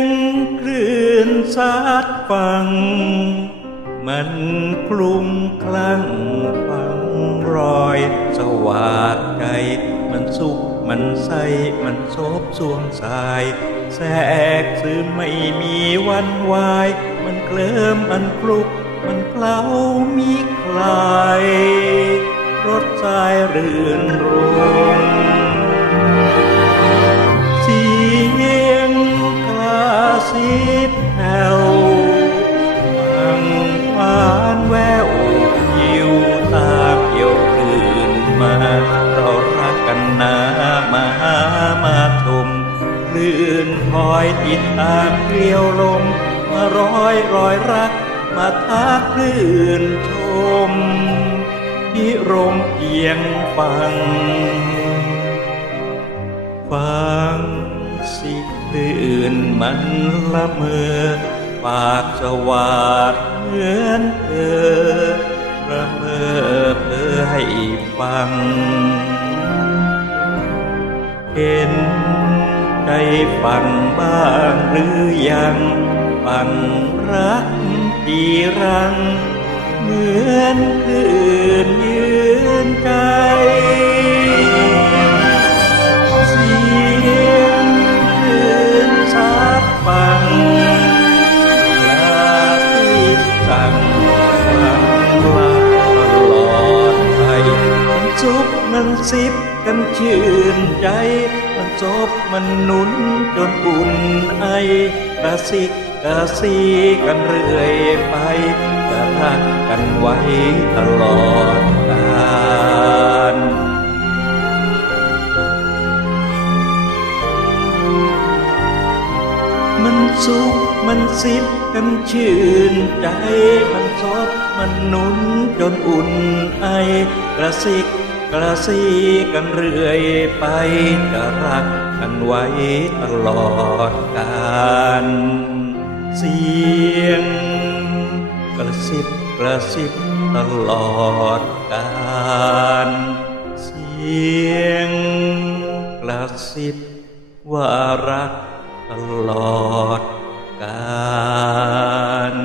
งคลื่นซัดฟัง มันคลุ้มคลั่งฟังรอย สวาดใจมันสุขมันใสมันโซบสวงสายแทรกซึมไม่มีวันวาย มันเคลิ้มมันคลุก มันเคล้ามี แผ่วฟังหวานแววยิวตามเกี่ยวคืนมา เรารักกันนามามาชมคลื่นคอยติดตามเกลียวลม มาร้อยรอยรัก มาทักคลื่นชมพิรมเพียงฟัง ฟัง สิคลื่นมันละเมอปากสวาดเหมือนเธอระเมอเพื่อให้ฟัง เห็นได้ฟังบ้างหรือยังฟังรักที่รัง เหมือนคืนยืน บมันซิบกันชื่นใจ มันจบมันหนุนจนอุ่นไอกระซิกกระซีกันเรื่อยไปจะรักกันไว้ตลอดกาลมันสุขมันสิบกันชื่นใจ มันซบมันหนุนจนอุ่นไอกระซิก กระซีกันเรื่อยไปจะรักกันไว้ตลอดกาลเสียงกระซิบกระซิบตลอดกาลเสียงกระซิบว่ารักตลอดกาล